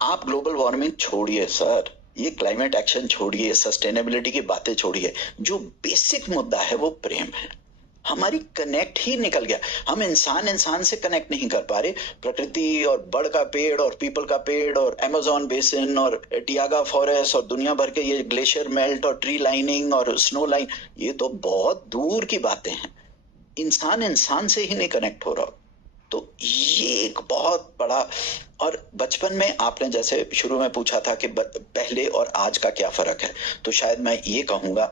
आप global warming छोड़िए sir, ये क्लाइमेट एक्शन छोड़िए, सस्टेनेबिलिटी की बातें छोड़िए, जो बेसिक मुद्दा है वो प्रेम है। हमारी कनेक्ट ही निकल गया। हम इंसान इंसान से कनेक्ट नहीं कर पा रहे। प्रकृति और बड़ का पेड़ और पीपल का पेड़ और अमेज़न बेसिन और टियागा फॉरेस्ट और दुनिया भर के ये ग्लेशियर मेल्ट और ट्री लाइनिंग और स्नो लाइन, ये तो बहुत दूर की बातें हैं। इंसान इंसान से ही नहीं कनेक्ट हो रहा। तो ये एक बहुत बड़ा। और बचपन में आपने जैसे शुरू में पूछा था कि पहले और आज का क्या फर्क है, तो शायद मैं ये कहूंगा,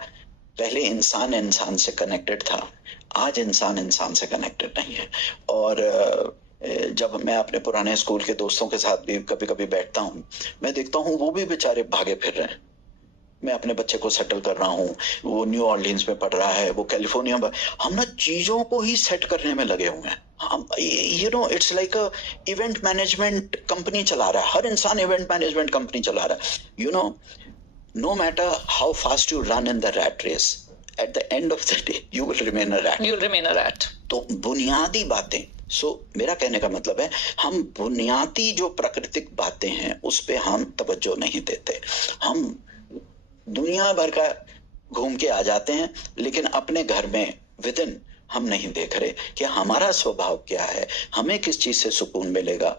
पहले इंसान इंसान से कनेक्टेड था, आज इंसान इंसान से कनेक्टेड नहीं है। और जब मैं अपने पुराने स्कूल के दोस्तों के साथ भी कभी कभी बैठता हूँ, मैं देखता हूँ वो भी बेचारे भागे फिर रहे हैं। मैं अपने बच्चे को सेटल कर रहा हूँ, वो न्यू ऑर्लिन्स में पढ़ रहा है, वो कैलिफोर्निया में। हम ना चीजों को ही सेट करने में लगे हुए हैं। हम it's like a event management company चला रहा है, हर इंसान इवेंट मैनेजमेंट कंपनी चला रहा है। No matter how fast you run in the rat race, at the end of the day, you will remain a rat. You'll remain a rat. तो बुनियादी बातें, मेरा कहने का मतलब है, हम बुनियादी जो प्राकृतिक बातें हैं उस पे हम तवज्जो नहीं देते। हम दुनिया भर का घूम के आ जाते हैं, लेकिन अपने घर में विदिन हम नहीं देख रहे कि हमारा स्वभाव क्या है, हमें किस चीज से सुकून मिलेगा।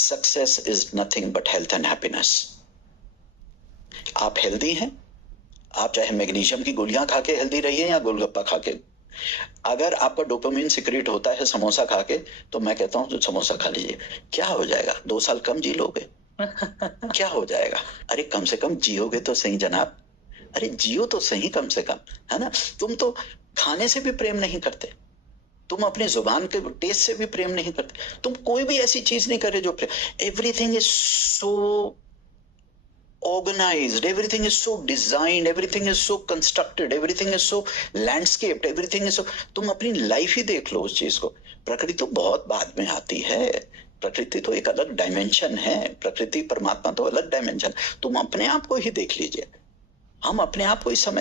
Success is nothing but health and happiness. आप हेल्दी हैं, आप चाहे मैग्नीशियम की गोलियां खा के हेल्दी रहिए या गोलगप्पा खा के। अगर आपका डोपामिन सिक्रेट होता है समोसा खा के, तो मैं कहता हूं तो समोसा खा लीजिए। क्या हो जाएगा, 2 साल कम जी लोगे। क्या हो जाएगा, अरे कम से कम जियोगे तो सही जनाब, अरे जियो तो सही कम से कम, है ना। तुम तो खाने से भी प्रेम नहीं करते, तुम अपनी जुबान के टेस्ट से भी प्रेम नहीं करते, तुम कोई भी ऐसी चीज नहीं कर रहे जो प्रेम। Everything is so organized, everything is so designed, everything is so constructed, everything is so landscaped, everything is so। तुम अपनी लाइफ ही देख लो उस चीज को। प्रकृति तो बहुत बाद में आती है, प्रकृति तो एक अलग डायमेंशन है, प्रकृति परमात्मा तो अलग डायमेंशन। तुम अपने आप को ही देख लीजिए, हम अपने आप को इस समय